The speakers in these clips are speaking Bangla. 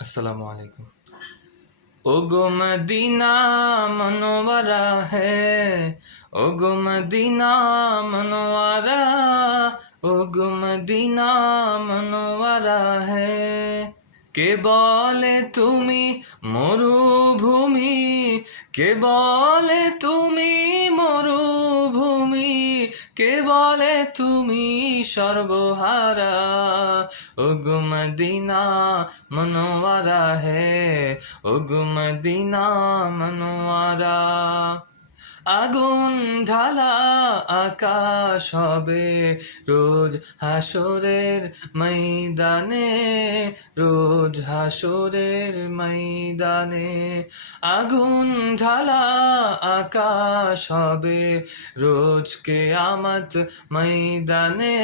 असलकुम उगो मदीना मनोवरा है उगो मदीना मनोवरा उगो मदीना मनोवरा है। के बोले तुम्ही मरुभूमि के बोले तुम्ही मरुभूमि কে বলে তুমি সর্বহারা? ও গুমদিনা মনোয়ারা হে ও গুমদিনা মনোয়ারা। আগুন ঢালা আকাশ হবে, রোজ হাসরের ময়দানে, রোজ হাসরের ময়দানে। আগুন ঢালা আকাশ হবে রোজ কে আমত ময়দানে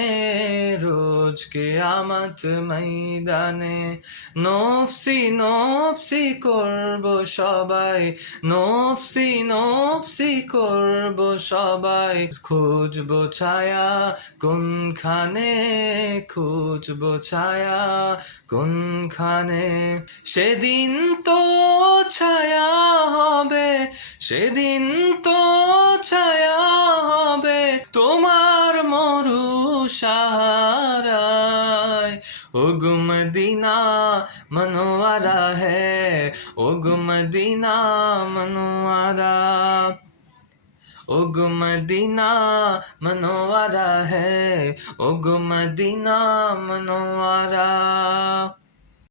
রোজ কে আমত ময়দানে। নফসি নফসি করব সবাই, নফসি নফসি করব সবাই। খুঁজবো ছায়া কোনখানে, খুঁজবো ছায়া কোনখানে? সেদিন তো ছায়া সেদিন তো ছায়া হবে তোমার মরু সাহারায় ও গুমদিনা मनोवारा है ओ गुमदीना मनोवारा ओ गुमदीना मनोवारा है ओ गुमदीना मनोवारा